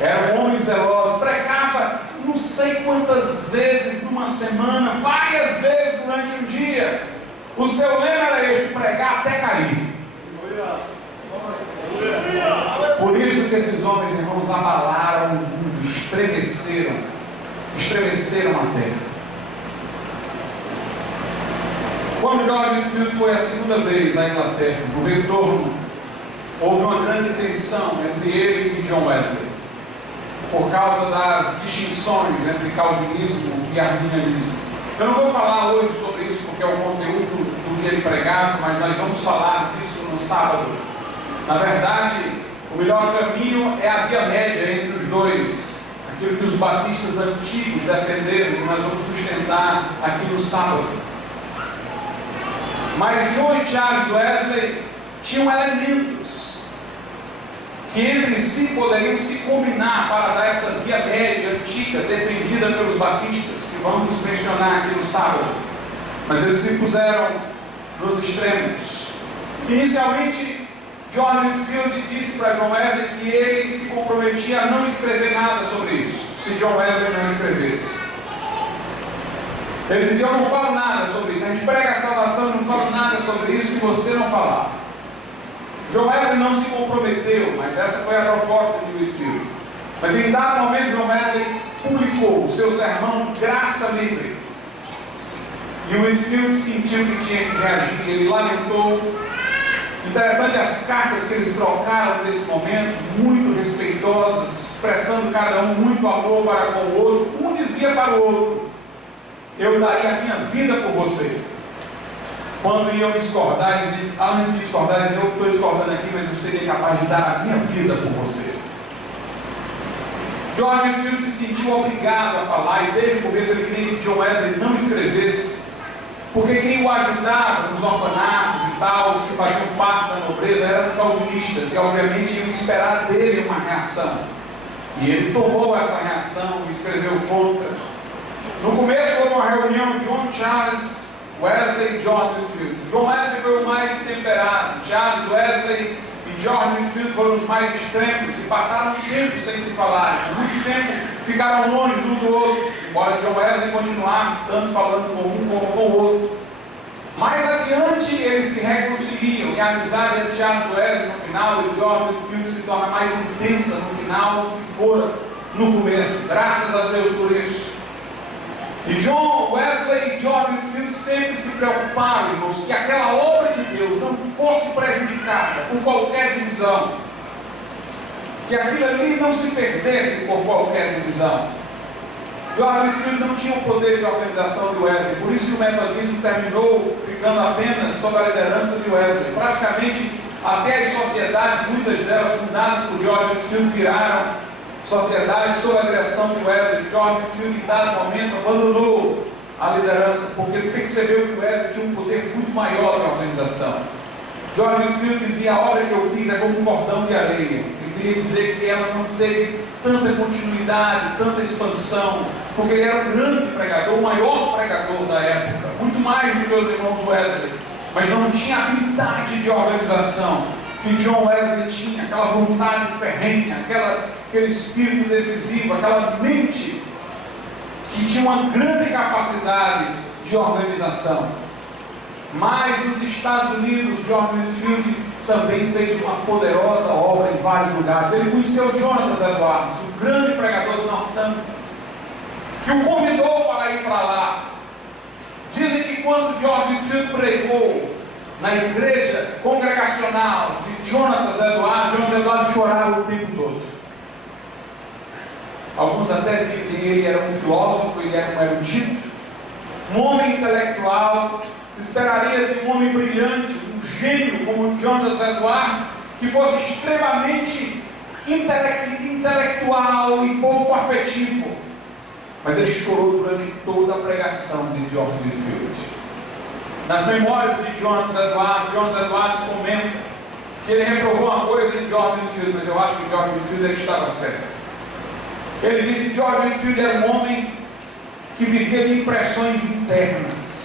Era um homem zeloso, pregava não sei quantas vezes numa semana, várias vezes durante um dia. O seu lema era este: pregar até cair. Por isso que esses homens, irmãos, abalaram o mundo, estremeceram a terra. Quando George Whitefield foi a segunda vez à Inglaterra, no retorno, houve uma grande tensão entre ele e John Wesley, por causa das distinções entre calvinismo e arminianismo. Eu não vou falar hoje sobre isso, porque é o conteúdo do que ele pregava, mas nós vamos falar disso no sábado. Na verdade, o melhor caminho é a via média entre os dois, aquilo que os batistas antigos defenderam, que nós vamos sustentar aqui no sábado. Mas John e Charles Wesley tinham elementos que entre si poderiam se combinar para dar essa via média antiga defendida pelos batistas, que vamos mencionar aqui no sábado. Mas eles se puseram nos extremos. Inicialmente, John Whitefield disse para John Wesley que ele se comprometia a não escrever nada sobre isso, se John Wesley não escrevesse. Ele dizia: eu não falo nada sobre isso, a gente prega a salvação, eu não falo nada sobre isso se você não falar. John Wesley não se comprometeu, mas essa foi a proposta de Whitefield. Mas em dado momento, John Wesley publicou o seu sermão Graça Livre. E Whitefield sentiu que tinha que reagir, ele lamentou. Interessante as cartas que eles trocaram nesse momento, muito respeitosas, expressando cada um muito amor para com o outro. Um dizia para o outro: eu daria a minha vida por você. Quando iam discordar, antes de discordar, diziam: eu estou discordando aqui, mas eu seria capaz de dar a minha vida por você. John Whitefield se sentiu obrigado a falar, e desde o começo ele queria que John Wesley não escrevesse, porque quem o ajudava nos orfanatos e tal, os que faziam parte da nobreza, eram calvinistas, e obviamente iam esperar dele uma reação. E ele tomou essa reação e escreveu contra. No começo houve uma reunião de John, Charles Wesley e John Whitefield. John Wesley foi o mais temperado, Charles Wesley e John Whitefield foram os mais extremos, e passaram um tempo sem se falar. Por muito tempo ficaram longe um do outro, embora John Wesley continuasse tanto falando com um como com o outro. Mais adiante eles se reconciliam, e a amizade entre Charles Wesley no final e John Whitefield se torna mais intensa no final do que fora no começo. Graças a Deus por isso. E John Wesley e John Whitefield sempre se preocuparam, irmãos, que aquela obra de Deus não fosse prejudicada por qualquer divisão, que aquilo ali não se perdesse por qualquer divisão. John Whitefield não tinha o poder de organização de Wesley, por isso que o metodismo terminou ficando apenas sob a liderança de Wesley. Praticamente até as sociedades, muitas delas fundadas por John Whitefield, viraram sociedades sob a direção de Wesley. John Whitefield, em dado momento, abandonou a liderança, porque ele percebeu que Wesley tinha um poder muito maior que a organização. John Whitefield dizia: a obra que eu fiz é como um cordão de areia. Ele queria dizer que ela não teve tanta continuidade, tanta expansão, porque ele era um grande pregador, o maior pregador da época, muito mais do que os irmãos Wesley, mas não tinha habilidade de organização que John Wesley tinha, aquela vontade ferrenha, aquele espírito decisivo, aquela mente que tinha uma grande capacidade de organização. Mas nos Estados Unidos, John Whitefield também fez uma poderosa obra em vários lugares. Ele conheceu Jonathan Edwards, o grande pregador do Nortão, que o convidou para ir para lá. Dizem que quando John Whitefield pregou na igreja congregacional de Jonathan Edwards chorava o tempo todo. Alguns até dizem que ele era um filósofo, ele era um erudito, um homem intelectual. Se esperaria de um homem brilhante, um gênio como Jonathan Edwards, que fosse extremamente intelectual e pouco afetivo. Mas ele chorou durante toda a pregação de John Whitefield. Nas memórias de Jones Edwards comenta que ele reprovou uma coisa em George Whitefield, mas eu acho que George Whitefield ele estava certo. Ele disse que George Whitefield era um homem que vivia de impressões internas.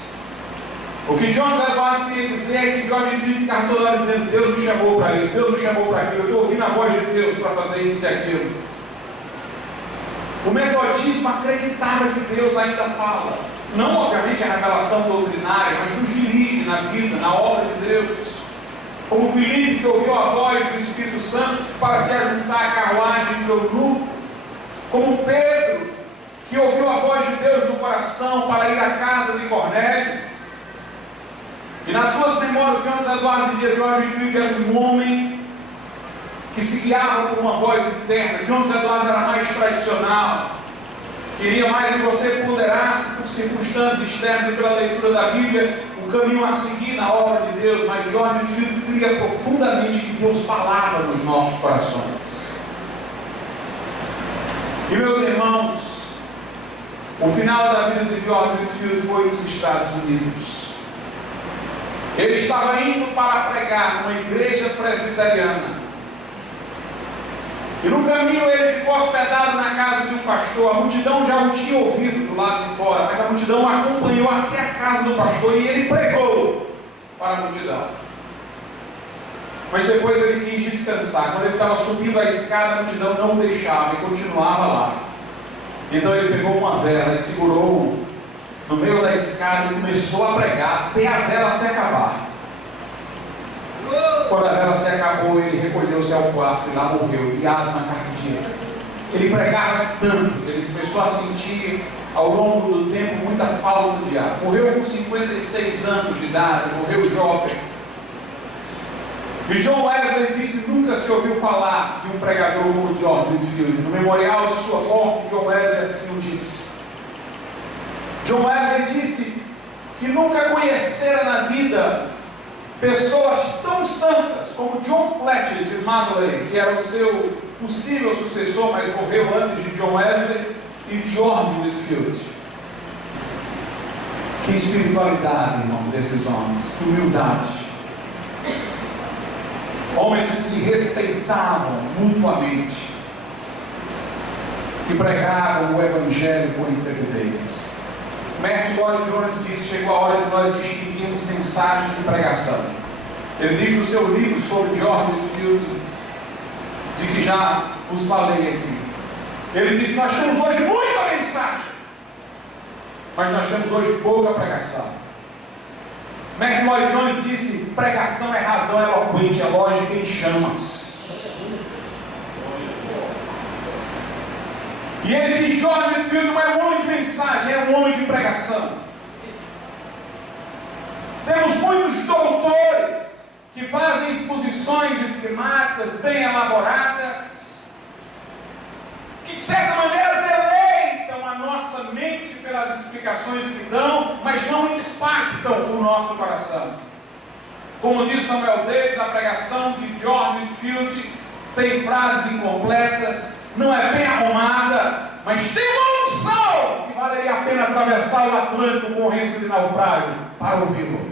O que Jones Edwards queria dizer é que George Whitefield ficava toda hora dizendo: Deus me chamou para isso, Deus me chamou para aquilo, eu estou ouvindo a voz de Deus para fazer isso e aquilo. O metodismo acreditava que Deus ainda fala. Não, obviamente, a revelação doutrinária, mas nos dirige na vida, na obra de Deus. Como Filipe, que ouviu a voz do Espírito Santo para se ajuntar à carruagem do eunuco. Como Pedro, que ouviu a voz de Deus no coração para ir à casa de Cornélio. E nas suas memórias, Jones Edwards dizia: George Whitefield era um homem que se guiava por uma voz interna. Jones Edwards era mais tradicional, queria mais que você ponderasse por circunstâncias externas e pela leitura da Bíblia o caminho a seguir na obra de Deus. Mas George Whitefield queria profundamente que Deus falava nos nossos corações. E meus irmãos, o final da vida de George Whitefield foi nos Estados Unidos. Ele estava indo para pregar numa igreja presbiteriana. E no caminho ele ficou hospedado na casa de um pastor. A multidão já o tinha ouvido do lado de fora, mas a multidão o acompanhou até a casa do pastor e ele pregou para a multidão. Mas depois ele quis descansar. Quando ele estava subindo a escada, a multidão não o deixava e continuava lá. Então ele pegou uma vela e segurou no meio da escada e começou a pregar até a vela se acabar. Quando a vela se acabou, ele recolheu-se ao quarto e lá morreu de asma cardíaca. Ele pregava tanto, ele começou a sentir ao longo do tempo muita falta de ar. Morreu com 56 anos de idade, morreu jovem. E John Wesley disse: nunca se ouviu falar de um pregador como George Whitefield. No memorial de sua morte, John Wesley assim o disse. John Wesley disse que nunca conhecera na vida pessoas tão santas como John Fletcher de Madeleine, que era o seu possível sucessor, mas morreu antes de John Wesley, e George Whitefield. Que espiritualidade, irmão, desses homens, que humildade. Homens que se respeitavam mutuamente e pregavam o Evangelho com intrepidez. Martin Lloyd-Jones diz: chegou a hora de nós distinguirmos mensagem de pregação. Ele diz no seu livro sobre George Whitefield, de que já vos falei aqui. Ele diz: nós temos hoje muita mensagem, mas nós temos hoje pouca pregação. Martin Lloyd-Jones disse: pregação é razão eloquente, é lógica em chamas. E ele diz: George Whitefield não é um homem de mensagem, é um homem de pregação. Temos muitos doutores que fazem exposições esquemáticas bem elaboradas, que de certa maneira deleitam a nossa mente pelas explicações que dão, mas não impactam o nosso coração. Como diz Samuel Davis, a pregação de George Whitefield tem frases incompletas, não é bem arrumada, mas tem uma unção que valeria a pena atravessar o Atlântico com risco de naufrágio para ouvi-lo.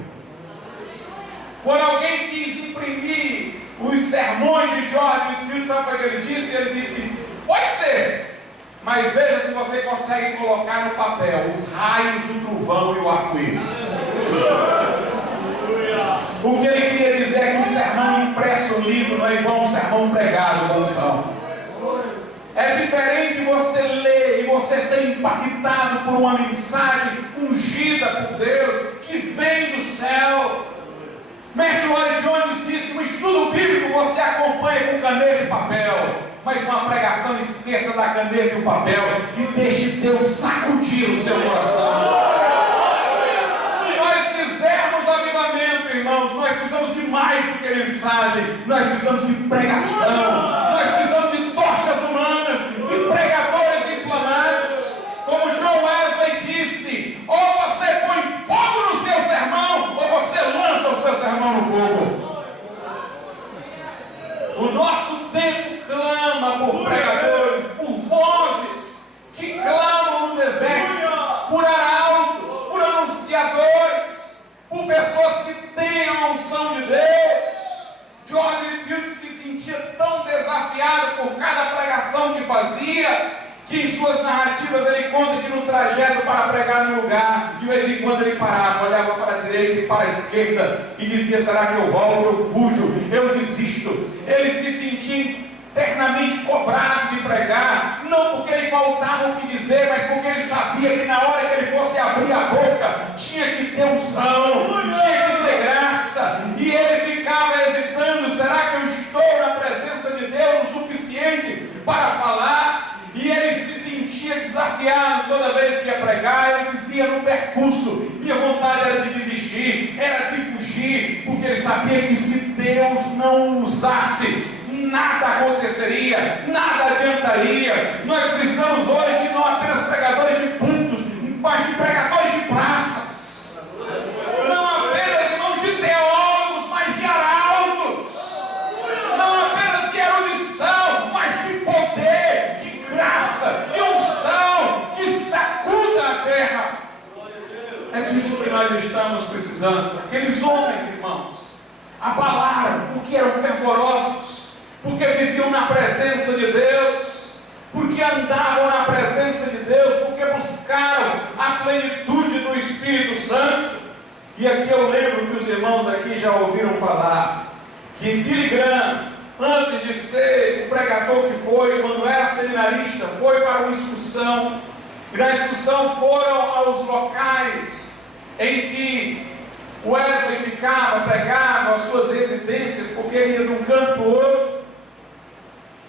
Quando alguém quis imprimir os sermões de George Whitefield, sabe o que ele disse? Ele disse: pode ser, mas veja se você consegue colocar no papel os raios, o trovão e o arco-íris. O que ele queria dizer é que um sermão impresso, lido, não é igual a um sermão pregado com unção. É diferente você ler e você ser impactado por uma mensagem ungida por Deus, que vem do céu. Martin Lloyd-Jones disse que um estudo bíblico você acompanha com caneta e papel, mas uma pregação esqueça da caneta e o papel e deixe Deus sacudir o seu coração. Se nós quisermos avivamento, irmãos, nós precisamos de mais do que mensagem, nós precisamos de pregação, nós precisamos de tochas humanas, de pregadores inflamados. Como John Wesley disse: ou você põe fogo no seu sermão, ou você lança o seu sermão no fogo. O nosso tempo clama por pregadores, por vozes que clamam no deserto, por arautos, por anunciadores, por pessoas Whitfield se sentia tão desafiado por cada pregação que fazia, que em suas narrativas ele conta que no trajeto para pregar no lugar, de vez em quando ele parava, olhava para a direita e para a esquerda e dizia: será que eu volto, eu fujo, eu desisto? Ele se sentia eternamente cobrado de pregar, não porque lhe faltava o que dizer, mas porque ele sabia que na hora que ele fosse abrir a boca, tinha que ter unção, tinha que ter graça, e ele ficava hesitando: será que eu estou na presença de Deus o suficiente para falar? E ele se sentia desafiado toda vez que ia pregar. Ele dizia no percurso: minha vontade era de desistir, era de fugir, porque ele sabia que se Deus não o usasse, nada aconteceria, nada adiantaria. Nós precisamos hoje de não apenas pregadores de púlpitos, mas de pregadores de praças, não apenas, irmãos, de teólogos, mas de arautos, não apenas de erudição, mas de poder, de graça, de unção, que sacuda a terra. É disso que nós estamos precisando. Aqueles homens, irmãos, abalaram porque eram fervorosos, porque viviam na presença de Deus, porque andavam na presença de Deus, porque buscaram a plenitude do Espírito Santo. E aqui eu lembro que os irmãos aqui já ouviram falar que Billy Graham, antes de ser o pregador que foi, quando era seminarista, foi para uma excursão, e na excursão foram aos locais em que Wesley ficava, pregava as suas residências, porque ele ia de um canto para o outro.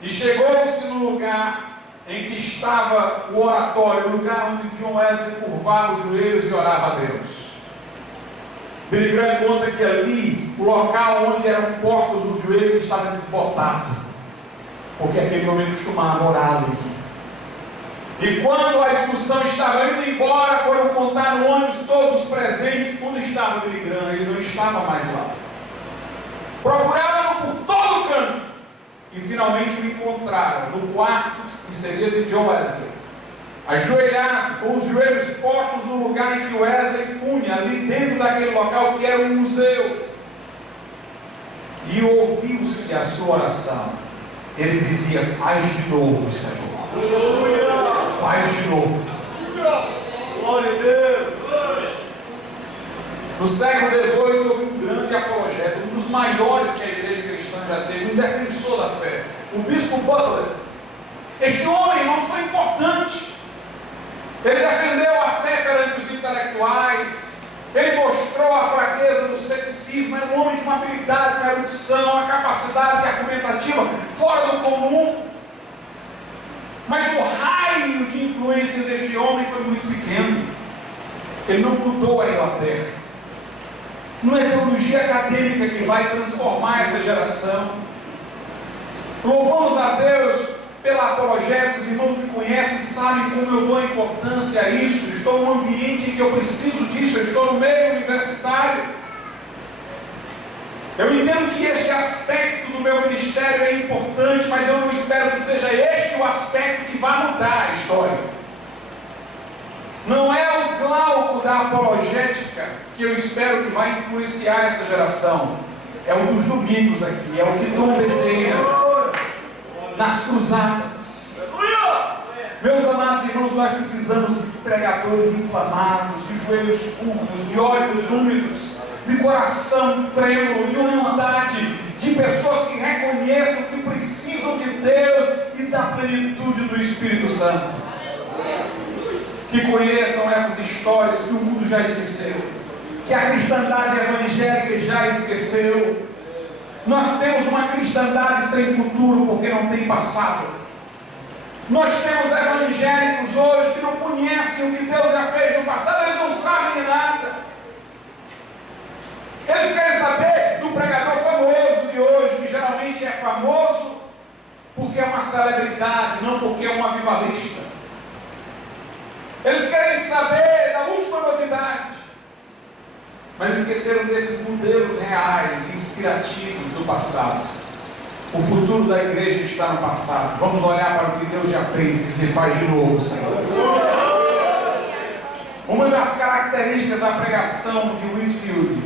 E chegou-se no lugar em que estava o oratório, o lugar onde John Wesley curvava os joelhos e orava a Deus. Billy Graham conta que ali, o local onde eram postos os joelhos estava desbotado, porque aquele homem costumava orar ali. E quando a excursão estava indo embora, foram contar no ônibus todos os presentes, onde estava Billy Graham. Ele não estava mais lá. Procuraram-no por todo o canto, e finalmente o encontraram no quarto que seria de John Wesley, ajoelhado, com os joelhos postos no lugar em que Wesley punha, ali dentro daquele local que era um museu. E ouviu-se a sua oração. Ele dizia: faz de novo, Senhor, faz de novo. Glória a Deus. No século XVIII houve um grande apologeta, um dos maiores que a igreja cristã já teve, um defensor da fé, o bispo Butler. Este homem, irmãos, foi importante. Ele defendeu a fé perante os intelectuais, ele mostrou a fraqueza do ceticismo, era um homem de uma habilidade, uma erudição, uma capacidade argumentativa fora do comum. Mas o raio de influência deste homem foi muito pequeno. Ele não mudou a Inglaterra. Não é teologia acadêmica que vai transformar essa geração. Louvamos a Deus pela apologética. Os irmãos me conhecem, sabem como eu dou importância a isso. Estou num ambiente em que eu preciso disso. Eu estou no meio universitário. Eu entendo que este aspecto do meu ministério é importante, mas eu não espero que seja este o aspecto que vai mudar a história. Não é o glauco da apologética que eu espero que vai influenciar essa geração. É o dos domingos aqui, é o que trombeteia nas cruzadas. Meus amados irmãos, nós precisamos de pregadores inflamados, de joelhos curvos, de olhos úmidos, de coração trêmulo, de humildade, de pessoas que reconheçam que precisam de Deus e da plenitude do Espírito Santo. Que conheçam essas histórias que o mundo já esqueceu, que a cristandade evangélica já esqueceu. Nós temos uma cristandade sem futuro porque não tem passado. Nós temos evangélicos hoje que não conhecem o que Deus já fez no passado, eles não sabem de nada. Eles querem saber do pregador famoso de hoje, que geralmente é famoso porque é uma celebridade, não porque é um avivalista. Eles querem saber da última novidade, mas esqueceram desses modelos reais, inspirativos do passado. O futuro da igreja está no passado. Vamos olhar para o que Deus já fez e dizer: faz de novo, Senhor. Uma das características da pregação de Whitfield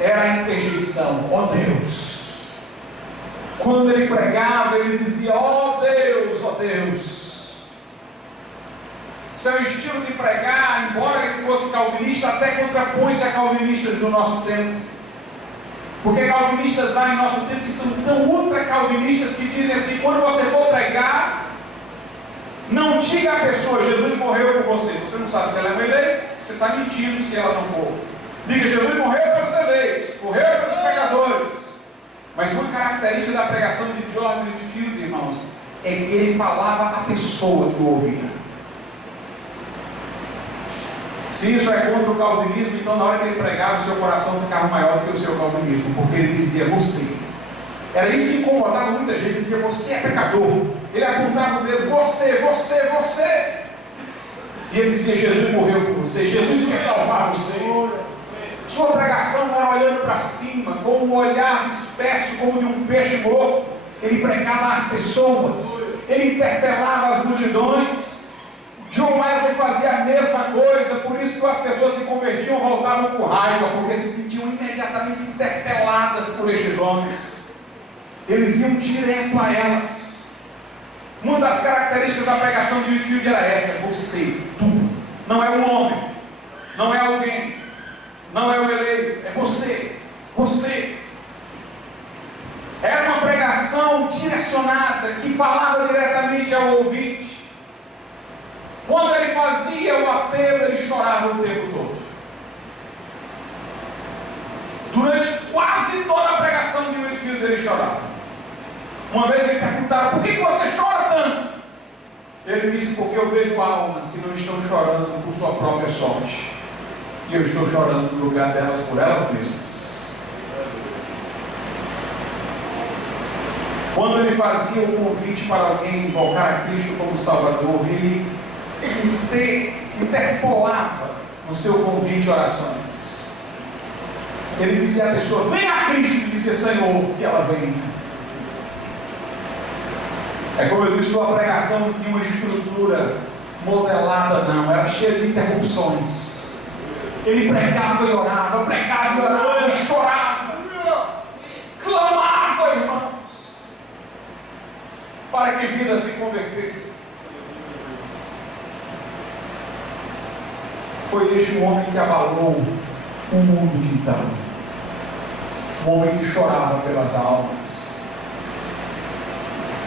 era a interjeição. Ó Deus, Quando ele pregava, ele dizia: ó Deus, ó Deus. Seu estilo de pregar, embora ele fosse calvinista, até contrapõe-se a calvinistas do nosso tempo. Porque calvinistas há em nosso tempo que são tão ultra calvinistas que dizem assim: quando você for pregar, não diga à pessoa: Jesus morreu por você. Você não sabe se ela é uma eleita, você está mentindo se ela não for. Diga: Jesus morreu pelos eleitos, morreu pelos pecadores. Mas uma característica da pregação de Jordan Whitfield, irmãos, é que ele falava à pessoa que o ouvia. Se isso é contra o calvinismo, então na hora que ele pregava, o seu coração ficava maior do que o seu calvinismo, porque ele dizia: você. Era isso que incomodava muita gente. Ele dizia: você é pecador. Ele apontava o dedo: você, você, você. E ele dizia: Jesus morreu por você, Jesus quer salvar você. Sua pregação não era olhando para cima, com um olhar disperso como de um peixe morto. Ele pregava às pessoas, ele interpelava as multidões. John Wesley fazia a mesma coisa, por isso que as pessoas se convertiam, voltavam com raiva, porque se sentiam imediatamente interpeladas por estes homens. Eles iam direto a elas. Uma das características da pregação de Whitfield era essa: você, tu. Não é um homem, não é alguém, não é o eleito, é você, você. Era uma pregação direcionada, que falava diretamente ao ouvinte. Quando ele fazia o apelo, ele chorava o tempo todo. Durante quase toda a pregação de Whitfield, ele chorava. Uma vez lhe perguntaram: por que você chora tanto? Ele disse: porque eu vejo almas que não estão chorando por sua própria sorte, e eu estou chorando no lugar delas por elas mesmas. Quando ele fazia o convite para alguém invocar a Cristo como Salvador, ele interpolava no seu convite orações. Ele dizia à pessoa: vem a Cristo, e dizia: Senhor, que ela venha. É como eu disse, sua pregação não tinha uma estrutura modelada, não, era cheia de interrupções. Ele pregava e orava, chorava, clamava, irmãos, para que vidas se convertessem. Foi este homem que abalou o mundo de então. Um homem que chorava pelas almas.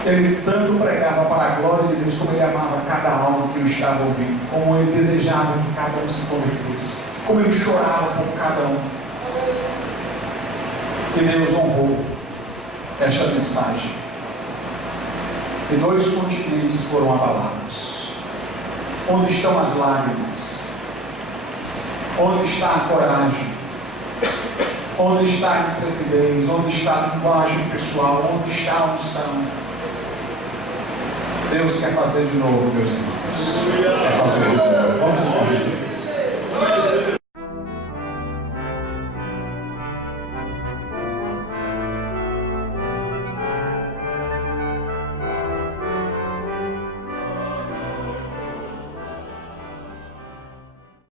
Ele tanto pregava para a glória de Deus, como ele amava cada alma que o estava ouvindo, como ele desejava que cada um se convertesse, como ele chorava por cada um. E Deus honrou esta mensagem. E 2 continentes foram abalados. Onde estão as lágrimas? Onde está a coragem? Onde está a intrepidez? Onde está a linguagem pessoal? Onde está a unção? Deus quer fazer de novo, meus irmãos. Quer fazer de novo. Vamos embora.